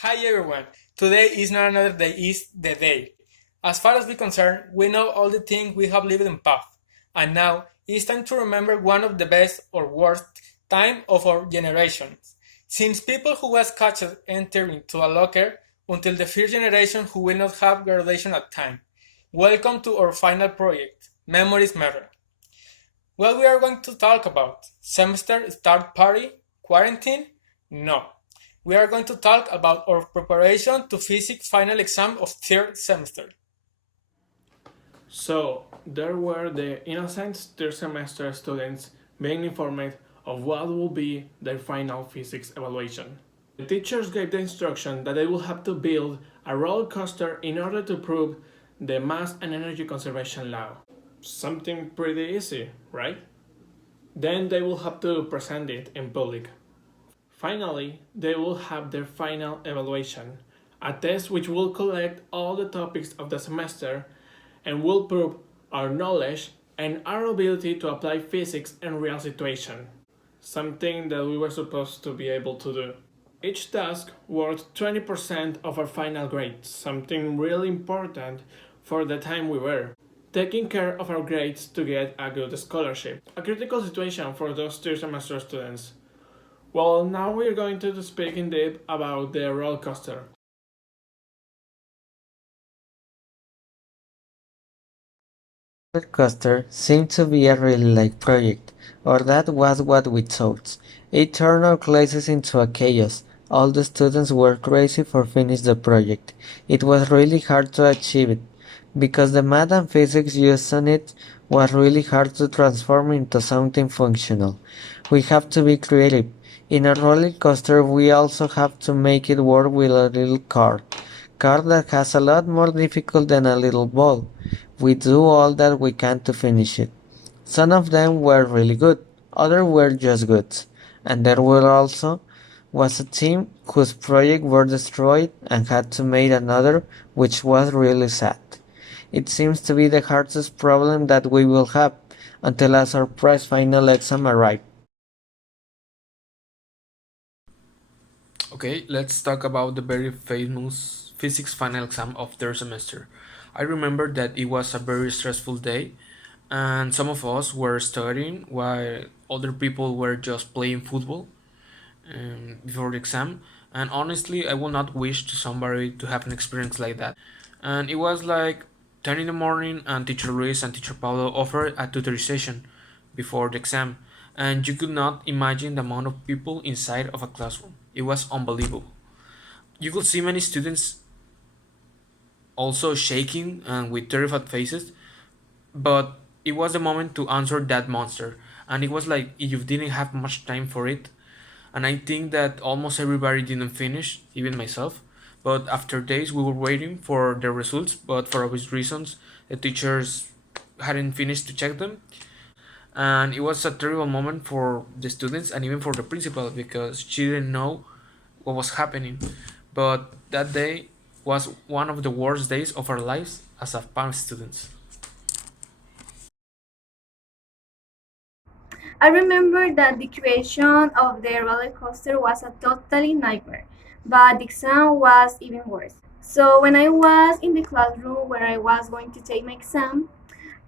Hi everyone. Today is not another day, is the day. As far as we're concerned, we know all the things we have lived in past. And now it's time to remember one of the best or worst time of our generation. Since people who was catched enter into a locker until the first generation who will not have graduation at time. Welcome to our final project, Memories Matter. What we are going to talk about? Semester start party? Quarantine? No. We are going to talk about our preparation to physics final exam of third semester. So, there were the innocent third semester students being informed of what will be their final physics evaluation. The teachers gave the instruction that they will have to build a roller coaster in order to prove the mass and energy conservation law. Something pretty easy, right? Then they will have to present it in public. Finally, they will have their final evaluation, a test which will collect all the topics of the semester and will prove our knowledge and our ability to apply physics in real situations, something that we were supposed to be able to do. Each task worth 20% of our final grade, something really important for the time we were. Taking care of our grades to get a good scholarship. A critical situation for those third semester students. Well, now we're going to speak in depth about the roller coaster. Coaster seemed to be a really light project, or that was what we thought. It turned our classes into a chaos. All the students were crazy for finish the project. It was really hard to achieve it, because the math and physics used on it was really hard to transform into something functional. We have to be creative. In a roller coaster we also have to make it work with a little car that has a lot more difficult than a little ball. We do all that we can to finish it. Some of them were really good, others were just good. And there were also was a team whose project were destroyed and had to make another, which was really sad. It seems to be the hardest problem that we will have until a surprise final exam arrives. Okay, let's talk about the very famous physics final exam of third semester. I remember that it was a very stressful day, and some of us were studying while other people were just playing football before the exam. And honestly, I will not wish to somebody to have an experience like that. And it was like 10 in the morning, and Teacher Luis and Teacher Paulo offered a tutoring session before the exam, and you could not imagine the amount of people inside of a classroom. It was unbelievable. You could see many students also shaking and with terrified faces, but it was the moment to answer that monster, and it was like you didn't have much time for it. And I think that almost everybody didn't finish, even myself. But after days, we were waiting for the results, but for obvious reasons, the teachers hadn't finished to check them, and it was a terrible moment for the students and even for the principal because she didn't know what was happening. But that day was one of the worst days of our lives as a PAM students. I remember that the creation of the roller coaster was a totally nightmare, but the exam was even worse. So when I was in the classroom where I was going to take my exam,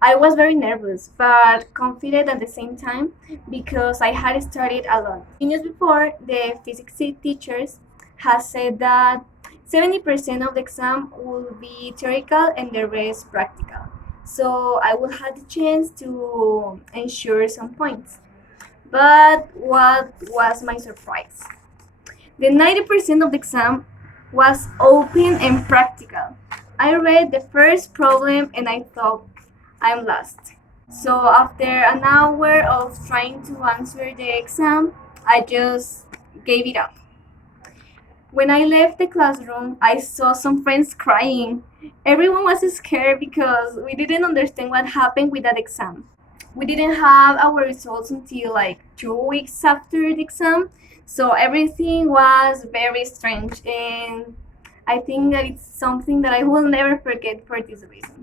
I was very nervous but confident at the same time because I had studied a lot. Years before, the physics teachers had said that 70% of the exam will be theoretical and the rest practical. So I will have the chance to ensure some points. But what was my surprise? The 90% of the exam was open and practical. I read the first problem and I thought, I'm lost. So after an hour of trying to answer the exam, I just gave it up. When I left the classroom, I saw some friends crying. Everyone was scared because we didn't understand what happened with that exam. We didn't have our results until like 2 weeks after the exam, so everything was very strange, and I think that it's something that I will never forget for this reason.